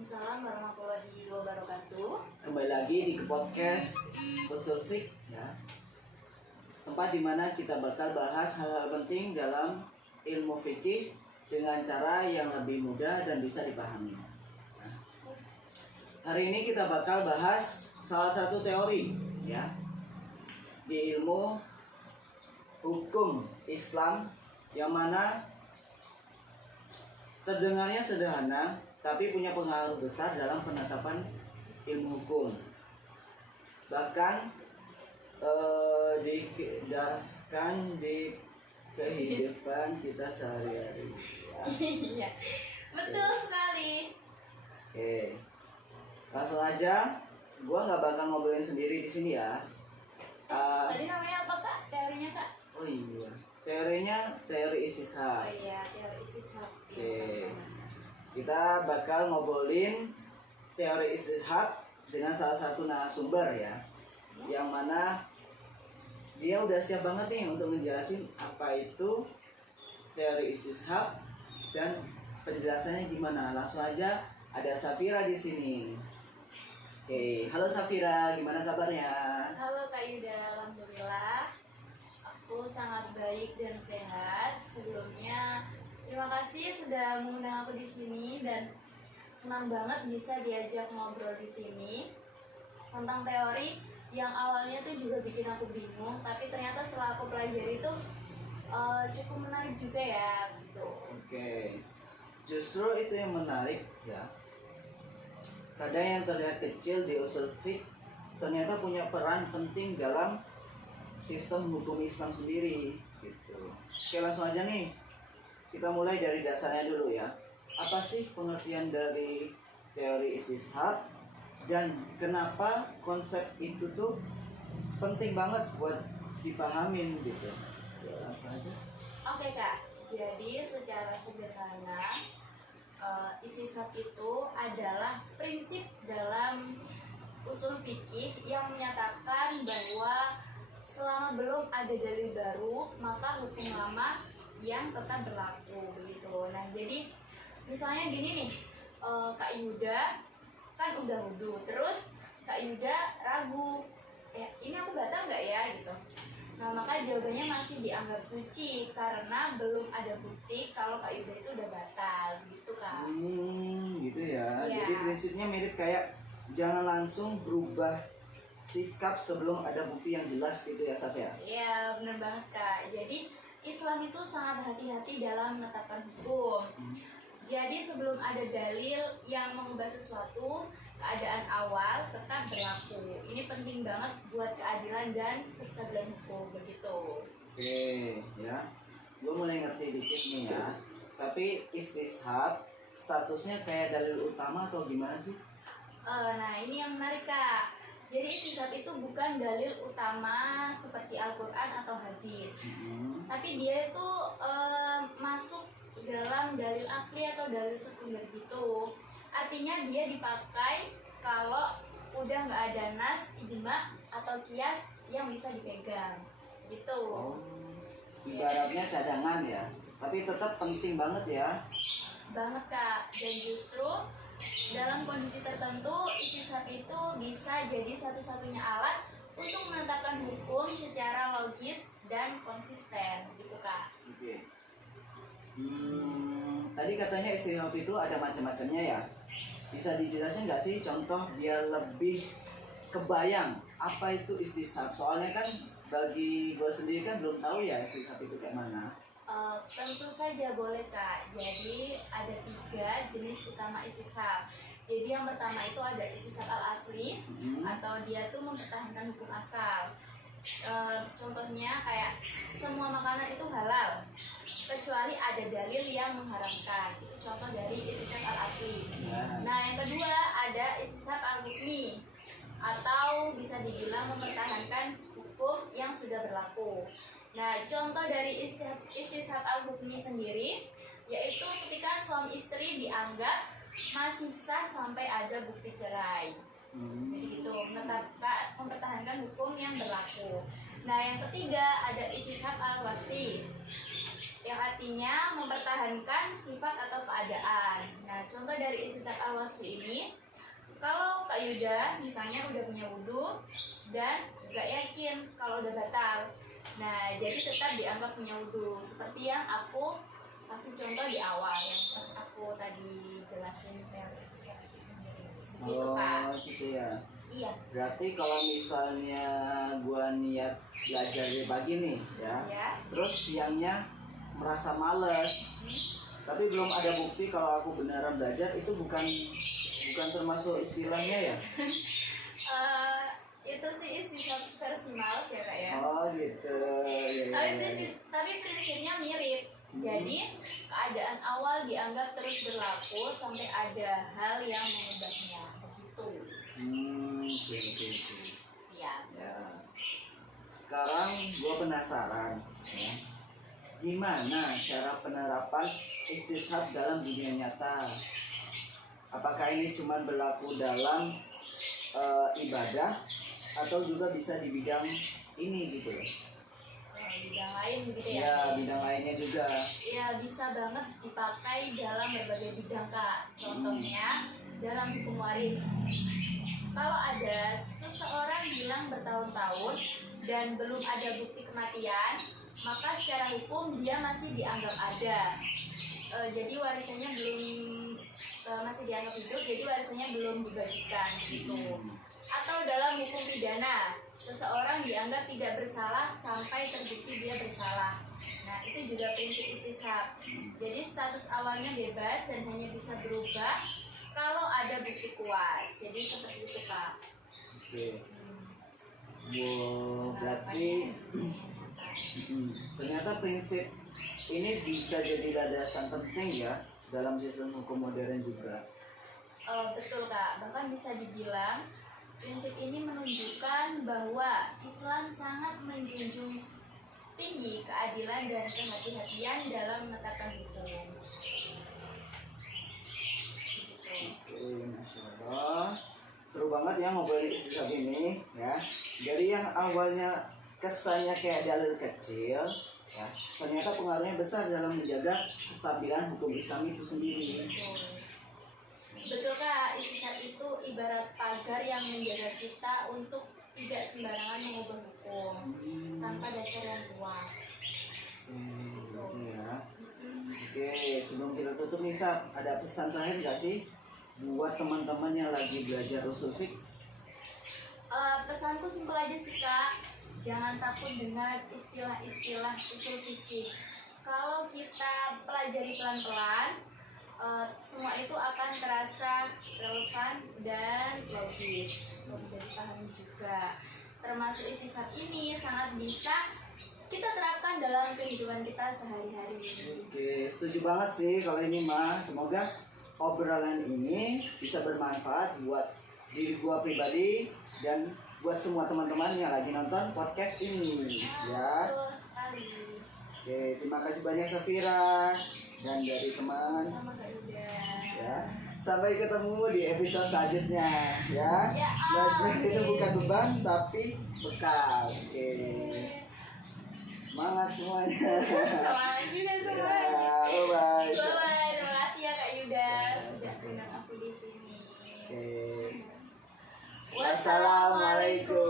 Waalaikumsalam warahmatullahi wabarakatuh. Kembali lagi di podcast Usul Fik ya. Tempat dimana kita bakal bahas hal-hal penting dalam ilmu fikih dengan cara yang lebih mudah dan bisa dipahami. Nah, hari ini kita bakal bahas salah satu teori ya di ilmu hukum Islam yang mana terdengarnya sederhana tapi punya pengaruh besar dalam penetapan ilmu hukum. Bahkan dikendalikan di kehidupan kita sehari-hari. Iya, betul sekali. Oke, langsung aja. Gua nggak bakal ngobrolin sendiri di sini ya. Tadi namanya apa kak? Teorinya kak? Oh iya, teorinya teori Oh istishab. iya, teori istishab. Oke. Kita bakal ngobrolin teori istishab dengan salah satu narasumber ya, yang mana dia udah siap banget nih untuk ngejelasin apa itu teori istishab dan penjelasannya gimana. Langsung aja ada Safira di sini. Oke, halo Safira, gimana kabarnya? Halo Kak Yuda, alhamdulillah. Aku sangat baik dan sehat. Sebelumnya terima kasih sudah mengundang aku di sini dan senang banget bisa diajak ngobrol di sini tentang teori yang awalnya tuh juga bikin aku bingung, tapi ternyata setelah aku pelajari itu cukup menarik juga ya gitu. Oke, justru itu yang menarik ya. Kadang yang terlihat kecil di usul fiqh ternyata punya peran penting dalam sistem hukum Islam sendiri gitu. Oke, langsung aja nih. Kita mulai dari dasarnya dulu ya. Apa sih pengertian dari teori istishab dan kenapa konsep itu tuh penting banget buat dipahamin gitu. Ya, langsung aja. Oke kak, jadi secara sederhana istishab itu adalah prinsip dalam usul fikih yang menyatakan bahwa selama belum ada dalil baru maka hukum lama yang tetap berlaku begitu. Nah jadi misalnya gini nih, Kak Yuda kan udah wudu, terus Kak Yuda ragu, ini aku batal nggak ya gitu. Nah maka jawabannya masih dianggap suci karena belum ada bukti kalau Kak Yuda itu udah batal gitu Kak. Gitu ya. Iya. Jadi prinsipnya mirip kayak jangan langsung berubah sikap sebelum ada bukti yang jelas gitu ya Saf ya. Iya benar banget Kak. Jadi Islam itu sangat hati-hati dalam menetapkan hukum. Jadi sebelum ada dalil yang mengubah sesuatu, keadaan awal tetap berlaku. Ini penting banget buat keadilan dan kestabilan hukum begitu. Oke, ya. Gue mulai ngerti dikit nih ya. Tapi istishab statusnya kayak dalil utama atau gimana sih? Nah ini yang menarik Kak. Jadi istishab itu bukan dalil utama seperti Al-Quran atau hadis, tapi dia itu masuk dalam dalil akli atau dalil sekunder gitu. Artinya dia dipakai kalau udah nggak ada nas, ijma atau kias yang bisa dipegang gitu. Oh, ibaratnya cadangan ya. Tapi tetap penting banget ya. Banget Kak. Dan justru dalam kondisi tertentu istishab itu bisa jadi satu-satunya alat untuk menetapkan hukum secara logis dan konsisten gitu Kak. Oke. Tadi katanya istishab itu ada macam-macamnya ya. Bisa dijelasin nggak sih contoh biar lebih kebayang apa itu istishab? Soalnya kan bagi gue sendiri kan belum tahu ya istishab itu kayak mana. Tentu saja boleh Kak. Jadi ada 3 jenis utama istishab. Jadi yang pertama itu ada istishab al-asli atau dia tuh mempertahankan hukum asal. Contohnya kayak semua makanan itu halal kecuali ada dalil yang mengharamkan. Itu contoh dari istishab al-asli. Nah yang kedua ada istishab al-hukmi atau bisa dibilang mempertahankan hukum yang sudah berlaku. Nah, contoh dari istishab al-hukmi sendiri yaitu ketika suami istri dianggap masih sah sampai ada bukti cerai. Jadi gitu, mempertahankan hukum yang berlaku. Nah, yang ketiga ada istishab al-wasfi yang artinya mempertahankan mempertahankan sifat atau keadaan. Nah, contoh dari istisab al-wasfi ini, kalau Kak Yuda misalnya udah punya wudhu dan gak yakin kalau udah batal, nah jadi tetap dianggap punya wudhu. Seperti yang aku kasih contoh di awal yang pas aku tadi jelasin dari istisab itu sendiri. Gitu Kak. Oh gitu ya. Iya. Berarti kalau misalnya gua niat belajar dari pagi nih ya, Ya. terus siangnya merasa males, tapi belum ada bukti kalau aku beneran belajar, itu bukan termasuk istilahnya ya? Itu sih istisab versi males ya Kak ya. Oh gitu. Ya, ya, ya. Tapi prinsipnya mirip. Jadi keadaan awal dianggap terus berlaku sampai ada hal yang mengubahnya. Begitu. Oke, oke, oke. Iya. Ya. Sekarang gua penasaran ya. Gimana cara penerapan istishab dalam dunia nyata? Apakah ini cuma berlaku dalam ibadah atau juga bisa di bidang ini gitu loh? Bidang lain begitu ya? Ya, bidang lainnya juga. Ya bisa banget dipakai dalam berbagai bidang Kak. Contohnya dalam hukum waris. Kalau ada seseorang hilang bertahun-tahun dan belum ada bukti kematian, maka secara hukum dia masih dianggap ada. Jadi warisannya belum masih dianggap hidup, jadi warisannya belum dibagikan gitu. Atau dalam hukum pidana, seseorang dianggap tidak bersalah sampai terbukti dia bersalah. Nah, itu juga prinsip istishab. Jadi status awalnya bebas dan hanya bisa berubah kalau ada bukti kuat. Jadi seperti itu Kak. Oke. Wow, berarti ternyata prinsip ini bisa jadi landasan penting ya dalam sistem hukum modern juga. Betul Kak, bahkan bisa dibilang prinsip ini menunjukkan bahwa Islam sangat menjunjung tinggi keadilan dan kehati-hatian dalam menetapkan hukum. Oke, Masya Allah. Seru banget ya ngobrolin istishab ini ya. Dari yang awalnya kesannya kayak dalil kecil ya, ternyata pengaruhnya besar dalam menjaga kestabilan hukum Islam itu sendiri. Betul Kak, istishab itu ibarat pagar yang menjaga kita untuk tidak sembarangan mengubah hukum tanpa dasar yang kuat. Ya. Oke, sebelum kita tutup nih Sab, ada pesan terakhir nggak sih buat teman-teman yang lagi belajar usul fiqh? Pesanku simpel aja sih Kak, jangan takut dengan istilah-istilah usul fikih. Kalau kita pelajari pelan-pelan, semua itu akan terasa relevan dan logis, mudah dipahami juga. Termasuk istishab ini sangat bisa kita terapkan dalam kehidupan kita sehari-hari. Oke, setuju banget sih kalau ini mah. Semoga obrolan ini bisa bermanfaat buat diri gua pribadi dan buat semua teman-teman yang lagi nonton podcast ini ya. Betul sekali. Oke, terima kasih banyak Safira dan dari teman Sama Kak Yuda. ya. Sampai ketemu di episode selanjutnya ya. Ya, Belajar itu amin. bukan beban tapi bekal. Oke. Semangat semuanya. Selamat juga Ya, semuanya. bye-bye. Bye-bye. Terima kasih ya Kak Yuda sudah undang aku di sini. Oke. Wassalamualaikum.